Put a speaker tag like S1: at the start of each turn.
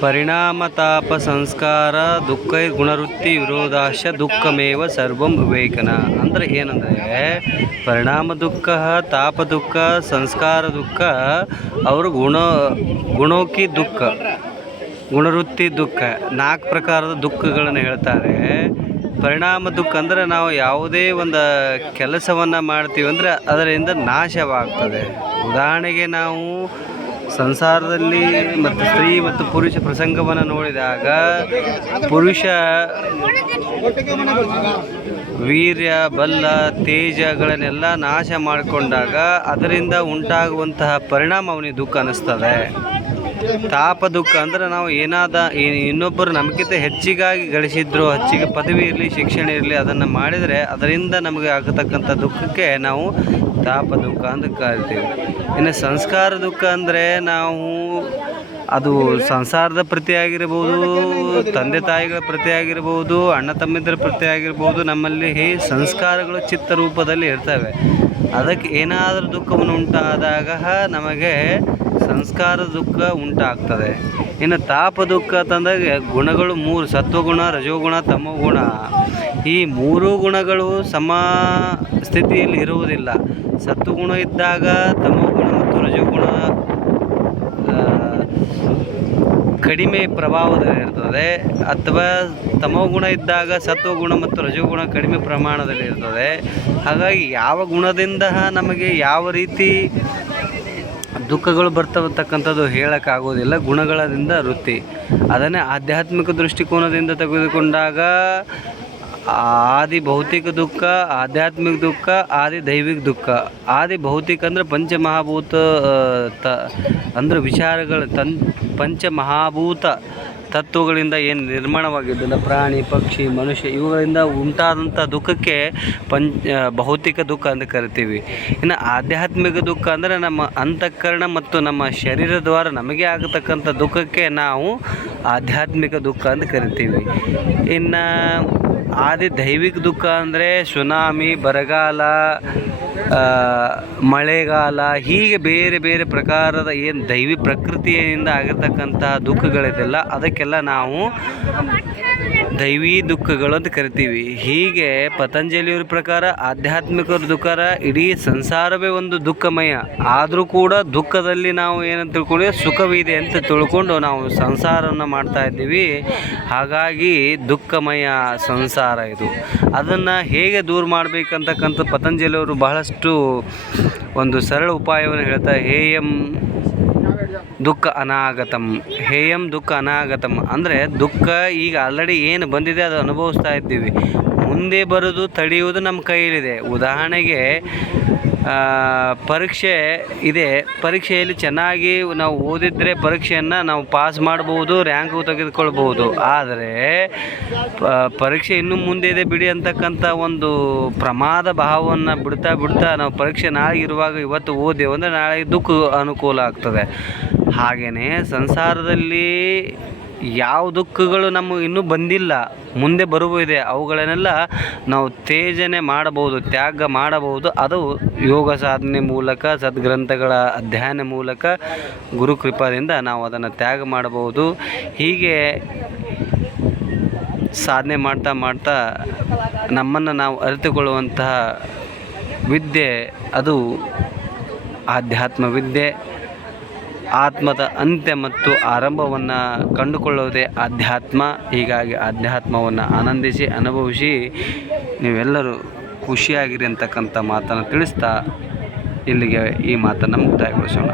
S1: ಪರಿಣಾಮ ತಾಪ ಸಂಸ್ಕಾರ ದುಃಖ ಗುಣವೃತ್ತಿ ವಿರೋಧಾಶ, ದುಃಖಮೇವ ಸರ್ವಂ ವಿವೇಕನ. ಅಂದರೆ ಏನಂದರೆ, ಪರಿಣಾಮ ದುಃಖ, ತಾಪ ದುಃಖ, ಸಂಸ್ಕಾರ ದುಃಖ, ಅವರು ಗುಣ, ಗುಣೋಕಿ ದುಃಖ, ಗುಣವೃತ್ತಿ ದುಃಖ, ನಾಲ್ಕು ಪ್ರಕಾರದ ದುಃಖಗಳನ್ನು ಹೇಳ್ತಾರೆ. ಪರಿಣಾಮ ದುಃಖ ಅಂದರೆ ನಾವು ಯಾವುದೇ ಒಂದು ಕೆಲಸವನ್ನು ಮಾಡ್ತೀವಿ ಅಂದರೆ ಅದರಿಂದ ನಾಶವಾಗ್ತದೆ. ಉದಾಹರಣೆಗೆ ನಾವು ಸಂಸಾರದಲ್ಲಿ ಮತ್ತು ಸ್ತ್ರೀ ಮತ್ತು ಪುರುಷ ಪ್ರಸಂಗವನ್ನು ನೋಡಿದಾಗ ಪುರುಷ ವೀರ್ಯ, ಬಲ್ಲ, ತೇಜಗಳನ್ನೆಲ್ಲ ನಾಶ ಮಾಡಿಕೊಂಡಾಗ ಅದರಿಂದ ಉಂಟಾಗುವಂತಹ ಪರಿಣಾಮ ಅವನಿಗೆ ದುಃಖ ಅನ್ನಿಸ್ತದೆ. ತಾಪ ದುಃಖ ಅಂದ್ರೆ ನಾವು ಏನಾದ ಇನ್ನೊಬ್ಬರು ನಮಗಿಂತ ಹೆಚ್ಚಿಗಾಗಿ ಗಳಿಸಿದ್ರು, ಹೆಚ್ಚಿಗೆ ಪದವಿ ಇರಲಿ, ಶಿಕ್ಷಣ ಇರಲಿ, ಅದನ್ನು ಮಾಡಿದರೆ ಅದರಿಂದ ನಮಗೆ ಆಗತಕ್ಕಂಥ ದುಃಖಕ್ಕೆ ನಾವು ತಾಪ ದುಃಖ ಅಂತ ಕರಿತೀವಿ. ಇನ್ನು ಸಂಸ್ಕಾರ ದುಃಖ ಅಂದರೆ ನಾವು ಅದು ಸಂಸಾರದ ಪ್ರತಿ ಆಗಿರ್ಬೋದು, ತಂದೆ ತಾಯಿಗಳ ಪ್ರತಿ ಆಗಿರ್ಬೋದು, ಅಣ್ಣ ತಮ್ಮಿದ್ರ ಪ್ರತಿ ಆಗಿರ್ಬೋದು, ನಮ್ಮಲ್ಲಿ ಸಂಸ್ಕಾರಗಳು ಚಿತ್ತ ರೂಪದಲ್ಲಿ ಇರ್ತವೆ. ಅದಕ್ಕೆ ಏನಾದರೂ ದುಃಖವನ್ನು ಉಂಟಾದಾಗ ನಮಗೆ ಸಂಸ್ಕಾರ ದುಃಖ ಉಂಟಾಗ್ತದೆ. ಇನ್ನು ತಾಪ ದುಃಖ ತಂದಾಗ ಗುಣಗಳು ಮೂರು, ಸತ್ವಗುಣ, ರಜೋಗುಣ, ತಮೋಗುಣ. ಈ ಮೂರು ಗುಣಗಳು ಸಮ ಸ್ಥಿತಿಯಲ್ಲಿ ಇರುವುದಿಲ್ಲ. ಸತ್ವಗುಣ ಇದ್ದಾಗ ತಮೋಗುಣ ಮತ್ತು ರಜೋಗುಣ ಕಡಿಮೆ ಪ್ರಭಾವದಲ್ಲಿರ್ತದೆ ಅಥವಾ ತಮೋಗುಣ ಇದ್ದಾಗ ಸತ್ವಗುಣ ಮತ್ತು ರಜೋಗುಣ ಕಡಿಮೆ ಪ್ರಮಾಣದಲ್ಲಿ ಇರ್ತದೆ. ಹಾಗಾಗಿ ಯಾವ ಗುಣದಿಂದ ನಮಗೆ ಯಾವ ರೀತಿ ದುಃಖಗಳು ಬರ್ತಕ್ಕಂಥದ್ದು ಹೇಳೋಕ್ಕಾಗೋದಿಲ್ಲ ಗುಣಗಳದಿಂದ ವೃತ್ತಿ. ಅದನ್ನೇ ಆಧ್ಯಾತ್ಮಿಕ ದೃಷ್ಟಿಕೋನದಿಂದ ತೆಗೆದುಕೊಂಡಾಗ ಆದಿ ಭೌತಿಕ ದುಃಖ, ಆಧ್ಯಾತ್ಮಿಕ ದುಃಖ, ಆದಿ ದೈವಿಕ ದುಃಖ. ಆದಿ ಭೌತಿಕ ಅಂದರೆ ಪಂಚಮಹಾಭೂತ, ತ, ಅಂದರೆ ವಿಚಾರಗಳು ತನ್ ಪಂಚಮಹಾಭೂತ. ತತ್ವಗಳಿಂದ ಏನು ನಿರ್ಮಾಣವಾಗಿದ್ದಲ್ಲ ಪ್ರಾಣಿ, ಪಕ್ಷಿ, ಮನುಷ್ಯ ಇವುಗಳಿಂದ ಉಂಟಾದಂಥ ದುಃಖಕ್ಕೆ ಪಂಚ ಭೌತಿಕ ದುಃಖ ಅಂತ ಕರಿತೀವಿ. ಇನ್ನು ಆಧ್ಯಾತ್ಮಿಕ ದುಃಖ ಅಂದರೆ ನಮ್ಮ ಅಂತಃಕರಣ ಮತ್ತು ನಮ್ಮ ಶರೀರ ದ್ವಾರ ನಮಗೆ ಆಗತಕ್ಕಂಥ ದುಃಖಕ್ಕೆ ನಾವು ಆಧ್ಯಾತ್ಮಿಕ ದುಃಖ ಅಂತ ಕರಿತೀವಿ. ಇನ್ನು ಆದಿ ದೈವಿಕ ದುಃಖ ಅಂದರೆ ಸುನಾಮಿ, ಬರಗಾಲ ಮಳೆಗಾಲ, ಹೀಗೆ ಬೇರೆ ಬೇರೆ ಪ್ರಕಾರದ ಏನು ದೈವಿ ಪ್ರಕೃತಿಯಿಂದ ಆಗಿರ್ತಕ್ಕಂಥ ದುಃಖಗಳಿದೆಲ್ಲ ಅದಕ್ಕೆಲ್ಲ ನಾವು ದೈವಿ ದುಃಖಗಳು ಅಂತ ಕರಿತೀವಿ. ಹೀಗೆ ಪತಂಜಲಿಯವ್ರ ಪ್ರಕಾರ ಆಧ್ಯಾತ್ಮಿಕರ ದುಃಖರ, ಇಡೀ ಸಂಸಾರವೇ ಒಂದು ದುಃಖಮಯ. ಆದರೂ ಕೂಡ ದುಃಖದಲ್ಲಿ ನಾವು ಏನಂತ ತಿಳ್ಕೊಂಡ್ರೆ ಸುಖವಿದೆ ಅಂತ ತಿಳ್ಕೊಂಡು ನಾವು ಸಂಸಾರವನ್ನು ಮಾಡ್ತಾ ಇದ್ದೀವಿ. ಹಾಗಾಗಿ ದುಃಖಮಯ ಸಂಸಾರ. ಇದು. ಅದನ್ನು ಹೇಗೆ ದೂರ ಮಾಡಬೇಕಂತಕ್ಕಂಥ ಪತಂಜಲಿಯವರು ಬಹಳಷ್ಟು ಒಂದು ಸರಳ ಉಪಾಯವನ್ನು ಹೇಳ್ತಾ, ಹೇಯಂ ದುಃಖ ಅನಾಗತಂ, ಹೇಯಂ ದುಃಖ ಅನಾಗತಂ. ಅಂದರೆ ದುಃಖ ಈಗ ಆಲ್ರೆಡಿ ಏನು ಬಂದಿದೆ ಅದು ಅನುಭವಿಸ್ತಾ ಇದ್ದೀವಿ. ಮುಂದೆ ಬರೋದು ತಡೆಯುವುದು ನಮ್ಮ ಕೈಯಲ್ಲಿದೆ. ಉದಾಹರಣೆಗೆ ಪರೀಕ್ಷೆ ಇದೆ. ಪರೀಕ್ಷೆಯಲ್ಲಿ ಚೆನ್ನಾಗಿ ನಾವು ಓದಿದರೆ ಪರೀಕ್ಷೆಯನ್ನು ನಾವು ಪಾಸ್ ಮಾಡ್ಬೋದು ರ್ಯಾಂಕು ತೆಗೆದುಕೊಳ್ಬೋದು. ಆದರೆ ಪರೀಕ್ಷೆ ಇನ್ನೂ ಮುಂದೆ ಇದೆ ಬಿಡಿ ಅಂತಕ್ಕಂಥ ಒಂದು ಪ್ರಮಾದ ಭಾವವನ್ನು ಬಿಡ್ತಾ ಬಿಡ್ತಾ ನಾವು ಪರೀಕ್ಷೆ ನಾಳೆ ಇರುವಾಗ ಇವತ್ತು ಓದೇವು ಅಂದರೆ ನಾಳೆ ದುಃಖ ಅನುಕೂಲ ಆಗ್ತದೆ. ಹಾಗೆಯೇ ಸಂಸಾರದಲ್ಲಿ ಯಾವ ದುಃಖಗಳು ನಮ್ಮ ಇನ್ನೂ ಬಂದಿಲ್ಲ, ಮುಂದೆ ಬರುವುದಿದೆ ಅವುಗಳನ್ನೆಲ್ಲ ನಾವು ತೇಜನೆ ಮಾಡಬಹುದು, ತ್ಯಾಗ ಮಾಡಬಹುದು. ಅದು ಯೋಗ ಸಾಧನೆ ಮೂಲಕ, ಸದ್ಗ್ರಂಥಗಳ ಅಧ್ಯಯನ ಮೂಲಕ ಗುರುಕೃಪಾದಿಂದ ನಾವು ಅದನ್ನು ತ್ಯಾಗ ಮಾಡಬಹುದು. ಹೀಗೆ ಸಾಧನೆ ಮಾಡ್ತಾ ಮಾಡ್ತಾ ನಮ್ಮನ್ನು ನಾವು ಅರಿತುಕೊಳ್ಳುವಂತಹ ವಿದ್ಯೆ, ಅದು ಆಧ್ಯಾತ್ಮ ವಿದ್ಯೆ. ಆತ್ಮದ ಅಂತ್ಯ ಮತ್ತು ಆರಂಭವನ್ನು ಕಂಡುಕೊಳ್ಳುವುದೇ ಆಧ್ಯಾತ್ಮ. ಹೀಗಾಗಿ ಆಧ್ಯಾತ್ಮವನ್ನು ಆನಂದಿಸಿ, ಅನುಭವಿಸಿ ನೀವೆಲ್ಲರೂ ಖುಷಿಯಾಗಿರಿ ಅಂತಕ್ಕಂಥ ಮಾತನ್ನು ತಿಳಿಸ್ತಾ ಇಲ್ಲಿಗೆ ಈ ಮಾತನ್ನು ಮುಕ್ತಾಯಗೊಳಿಸೋಣ.